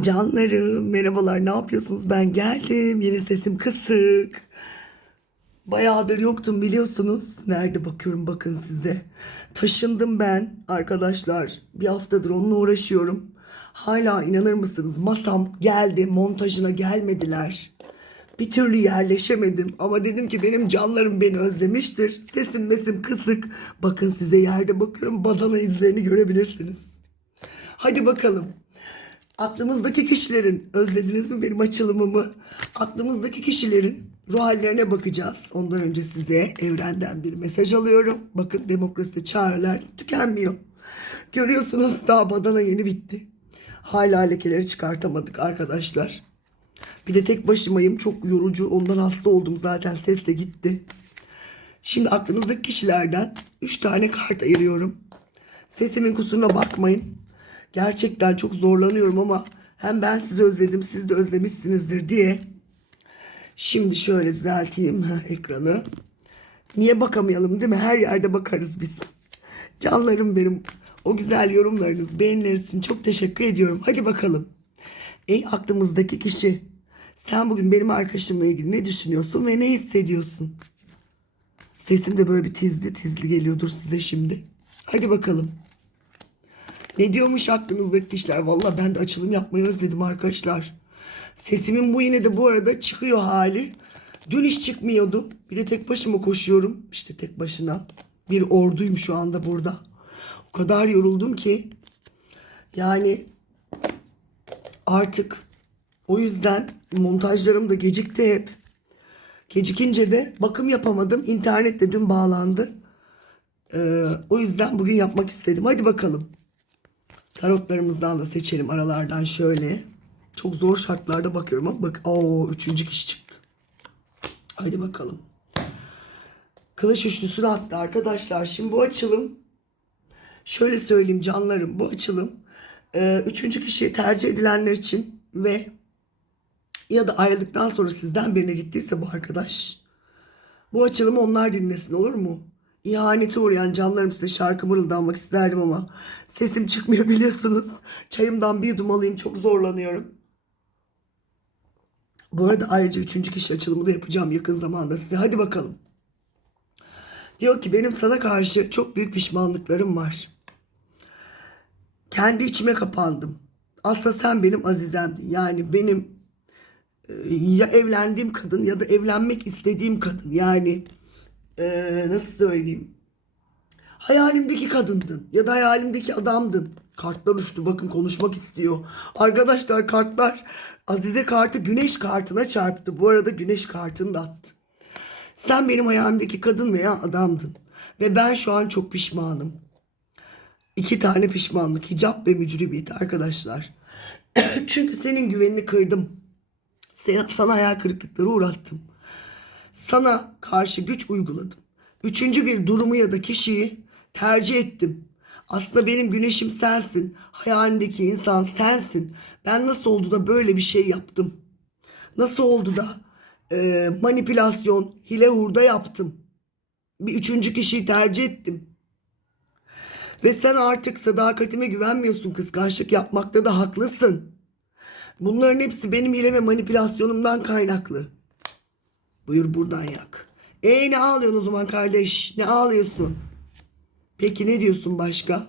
Canlarım merhabalar ne yapıyorsunuz? Ben geldim yine sesim kısık. Bayağıdır yoktum biliyorsunuz. Nerede bakıyorum bakın size. Taşındım ben arkadaşlar. Bir haftadır onunla uğraşıyorum. Hala inanır mısınız? Masam geldi montajına gelmediler. Bir türlü yerleşemedim. Ama dedim ki benim canlarım beni özlemiştir. Sesim mesim kısık. Bakın size yerde bakıyorum badana izlerini görebilirsiniz. Hadi bakalım Aklımızdaki kişilerin, özlediniz mi benim açılımımı? Aklımızdaki kişilerin ruh hallerine bakacağız. Ondan önce size evrenden bir mesaj alıyorum. Bakın demokrasi çağrılar tükenmiyor. Görüyorsunuz daha badana yeni bitti. Hala lekeleri çıkartamadık arkadaşlar. Bir de tek başımayım. Çok yorucu. Ondan hasta oldum zaten. Ses de gitti. Şimdi aklınızdaki kişilerden 3 tane kart ayırıyorum. Sesimin kusuruna bakmayın. Gerçekten çok zorlanıyorum ama hem ben sizi özledim siz de özlemişsinizdir diye. Şimdi şöyle düzelteyim ekranı. Niye bakamayalım değil mi? Her yerde bakarız biz. Canlarım benim. O güzel yorumlarınız, beğenileriniz için çok teşekkür ediyorum. Hadi bakalım. Ey aklımızdaki kişi. Sen bugün benim arkadaşımla ilgili ne düşünüyorsun ve ne hissediyorsun? Sesim de böyle bir tizli tizli geliyordur size şimdi. Hadi bakalım. Ne diyormuş aklınızdaki kişiler? Valla ben de açılım yapmayı özledim arkadaşlar. Sesimin bu yine de bu arada çıkıyor hali. Dün hiç çıkmıyordu. Bir de tek başıma koşuyorum. İşte tek başına. Bir orduyum şu anda burada. O kadar yoruldum ki. Yani artık o yüzden montajlarım da gecikti hep. Gecikince de bakım yapamadım. İnternet de dün bağlandı. Ee, o yüzden bugün yapmak istedim. Hadi bakalım. Tarotlarımızdan da seçelim aralardan şöyle. Çok zor şartlarda bakıyorum ama bak o üçüncü kişi çıktı. Hadi bakalım. Kılıç üçlüsünü attı arkadaşlar. Şimdi bu açılım şöyle söyleyeyim canlarım bu açılım e, üçüncü kişiye tercih edilenler için ve ya da ayrıldıktan sonra sizden birine gittiyse bu arkadaş bu açılımı onlar dinlesin olur mu? İhanete uğrayan canlarım size şarkı mırıldanmak isterdim ama sesim çıkmıyor biliyorsunuz. Çayımdan bir yudum alayım çok zorlanıyorum. Bu arada ayrıca üçüncü kişi açılımı da yapacağım yakın zamanda size. Hadi bakalım. Diyor ki benim sana karşı çok büyük pişmanlıklarım var. Kendi içime kapandım. Aslında sen benim azizemdin. Yani benim e, ya evlendiğim kadın ya da evlenmek istediğim kadın. Yani e, nasıl söyleyeyim? Hayalimdeki kadındın ya da hayalimdeki adamdın. Kartlar uçtu bakın konuşmak istiyor. Arkadaşlar kartlar Azize kartı güneş kartına çarptı. Bu arada güneş kartını da attı. Sen benim hayalimdeki kadın veya adamdın. Ve ben şu an çok pişmanım. İki tane pişmanlık. Hicap ve mücribiyet arkadaşlar. Çünkü senin güvenini kırdım. Sana hayal kırıklıkları uğrattım. Sana karşı güç uyguladım. Üçüncü bir durumu ya da kişiyi tercih ettim. Aslında benim güneşim sensin. Hayalimdeki insan sensin. Ben nasıl oldu da böyle bir şey yaptım? Nasıl oldu da e, manipülasyon, hile hurda yaptım? Bir üçüncü kişiyi tercih ettim. Ve sen artık sadakatime güvenmiyorsun. Kıskançlık yapmakta da haklısın. Bunların hepsi benim hile ve manipülasyonumdan kaynaklı. Buyur buradan yak. E ne ağlıyorsun o zaman kardeş? Ne ağlıyorsun? Peki ne diyorsun başka?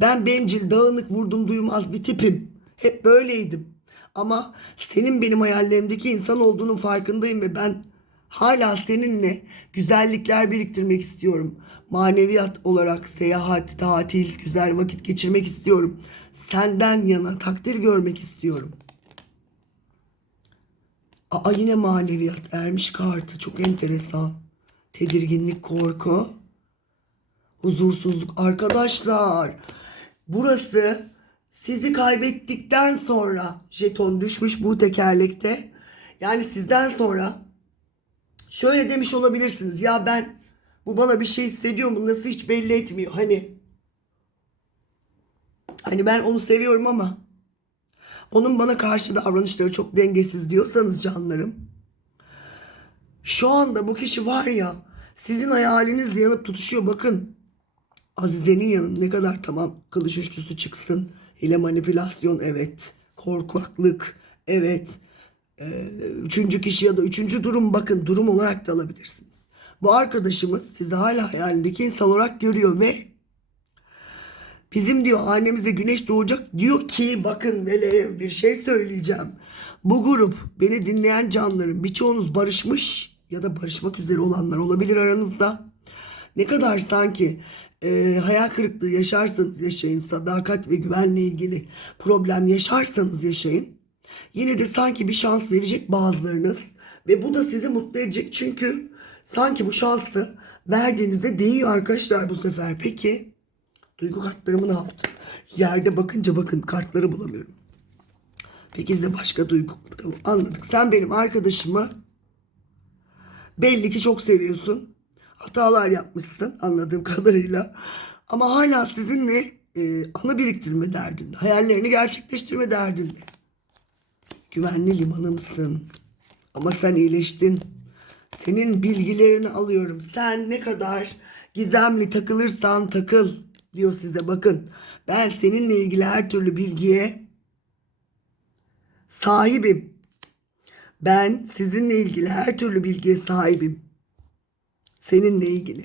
Ben bencil, dağınık, vurdum duymaz bir tipim. Hep böyleydim. Ama senin benim hayallerimdeki insan olduğunun farkındayım ve ben hala seninle güzellikler biriktirmek istiyorum. Maneviyat olarak seyahat, tatil, güzel vakit geçirmek istiyorum. Senden yana takdir görmek istiyorum. Aa yine maneviyat ermiş kartı çok enteresan. Tedirginlik, korku, huzursuzluk. Arkadaşlar burası sizi kaybettikten sonra jeton düşmüş bu tekerlekte. Yani sizden sonra şöyle demiş olabilirsiniz. Ya ben bu bana bir şey hissediyor mu? Nasıl hiç belli etmiyor? Hani hani ben onu seviyorum ama onun bana karşı davranışları çok dengesiz diyorsanız canlarım. Şu anda bu kişi var ya sizin hayalinizle yanıp tutuşuyor. Bakın Azize'nin yanı ne kadar tamam kılıç üçlüsü çıksın. Hile manipülasyon evet. korkaklık, evet, e, üçüncü kişi ya da üçüncü durum bakın durum olarak da alabilirsiniz. Bu arkadaşımız sizi hala hayalindeki insan olarak görüyor ve bizim diyor annemize güneş doğacak diyor ki bakın velev bir şey söyleyeceğim. Bu grup beni dinleyen canların birçoğunuz barışmış ya da barışmak üzere olanlar olabilir aranızda. Ne kadar sanki e, hayal kırıklığı yaşarsanız yaşayın, sadakat ve güvenle ilgili problem yaşarsanız yaşayın. Yine de sanki bir şans verecek bazılarınız ve bu da sizi mutlu edecek çünkü sanki bu şansı verdiğinizde değiyor arkadaşlar bu sefer. Peki duygu kartlarımı ne yaptım? Yerde bakınca bakın kartları bulamıyorum. Peki size başka duygu tamam, anladık. Sen benim arkadaşımı belli ki çok seviyorsun. Hatalar yapmışsın anladığım kadarıyla. Ama hala sizinle e, anı biriktirme derdinde. Hayallerini gerçekleştirme derdinde. Güvenli limanımsın. Ama sen iyileştin. Senin bilgilerini alıyorum. Sen ne kadar gizemli takılırsan takıl diyor size bakın. Ben seninle ilgili her türlü bilgiye sahibim. Ben sizinle ilgili her türlü bilgiye sahibim. Seninle ilgili.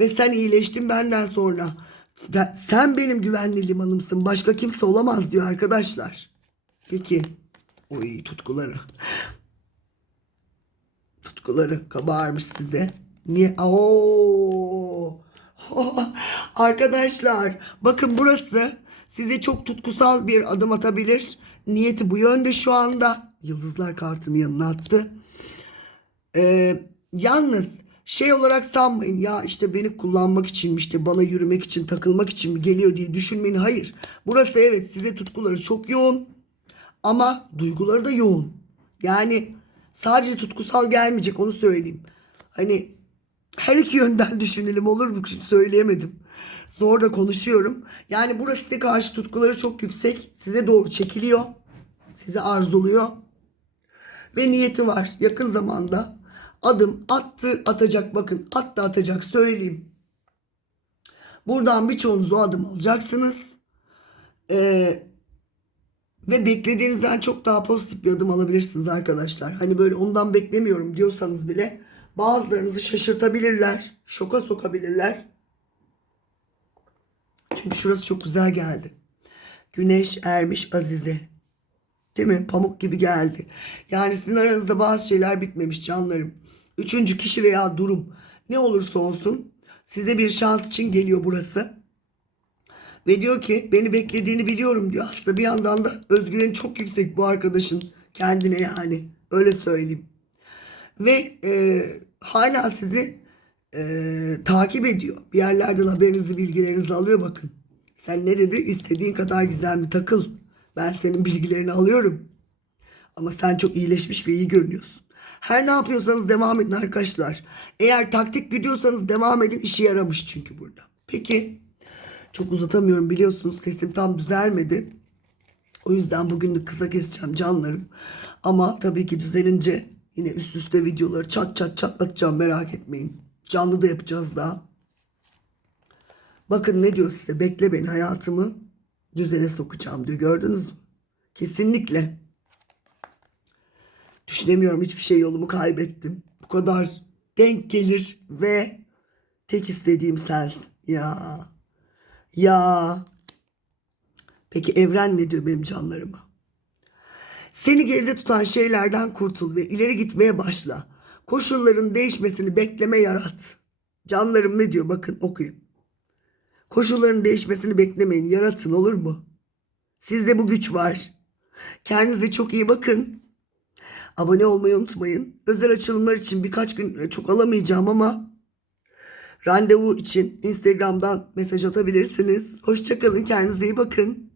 Ve sen iyileştin benden sonra. Sen benim güvenli limanımsın. Başka kimse olamaz diyor arkadaşlar. Peki. Oy tutkuları. Tutkuları kabarmış size. Niye? Oo. Arkadaşlar bakın burası size çok tutkusal bir adım atabilir. Niyeti bu yönde şu anda. Yıldızlar kartını yanına attı. Ee, yalnız şey olarak sanmayın ya işte beni kullanmak için işte bana yürümek için takılmak için mi geliyor diye düşünmeyin. Hayır. Burası evet size tutkuları çok yoğun ama duyguları da yoğun. Yani sadece tutkusal gelmeyecek onu söyleyeyim. Hani her iki yönden düşünelim olur mu? Söyleyemedim. Zor da konuşuyorum. Yani burası size karşı tutkuları çok yüksek. Size doğru çekiliyor. Sizi arzuluyor. Ve niyeti var. Yakın zamanda adım attı atacak bakın. Attı atacak söyleyeyim. Buradan birçoğunuz o adım alacaksınız. Ee, ve beklediğinizden çok daha pozitif bir adım alabilirsiniz arkadaşlar. Hani böyle ondan beklemiyorum diyorsanız bile bazılarınızı şaşırtabilirler. Şoka sokabilirler. Çünkü şurası çok güzel geldi. Güneş ermiş Azize. Değil mi? Pamuk gibi geldi. Yani sizin aranızda bazı şeyler bitmemiş canlarım. Üçüncü kişi veya durum ne olursa olsun size bir şans için geliyor burası. Ve diyor ki beni beklediğini biliyorum diyor. Aslında bir yandan da özgüveni çok yüksek bu arkadaşın kendine yani. Öyle söyleyeyim. Ve e, hala sizi e, takip ediyor. Bir yerlerden haberinizi bilgilerinizi alıyor bakın. Sen ne dedi? İstediğin kadar gizemli takıl. Ben senin bilgilerini alıyorum. Ama sen çok iyileşmiş ve iyi görünüyorsun. Her ne yapıyorsanız devam edin arkadaşlar. Eğer taktik gidiyorsanız devam edin. işe yaramış çünkü burada. Peki. Çok uzatamıyorum biliyorsunuz. Sesim tam düzelmedi. O yüzden bugünlük kısa keseceğim canlarım. Ama tabii ki düzelince yine üst üste videoları çat çat çatlatacağım merak etmeyin. Canlı da yapacağız daha. Bakın ne diyor size bekle beni hayatımı düzene sokacağım diyor gördünüz mü? Kesinlikle. Düşünemiyorum hiçbir şey yolumu kaybettim. Bu kadar denk gelir ve tek istediğim sensin. Ya. Ya. Peki evren ne diyor benim canlarıma? Seni geride tutan şeylerden kurtul ve ileri gitmeye başla. Koşulların değişmesini bekleme yarat. Canlarım ne diyor bakın okuyun. Koşulların değişmesini beklemeyin yaratın olur mu? Sizde bu güç var. Kendinize çok iyi bakın. Abone olmayı unutmayın. Özel açılımlar için birkaç gün e, çok alamayacağım ama randevu için Instagram'dan mesaj atabilirsiniz. Hoşçakalın kendinize iyi bakın.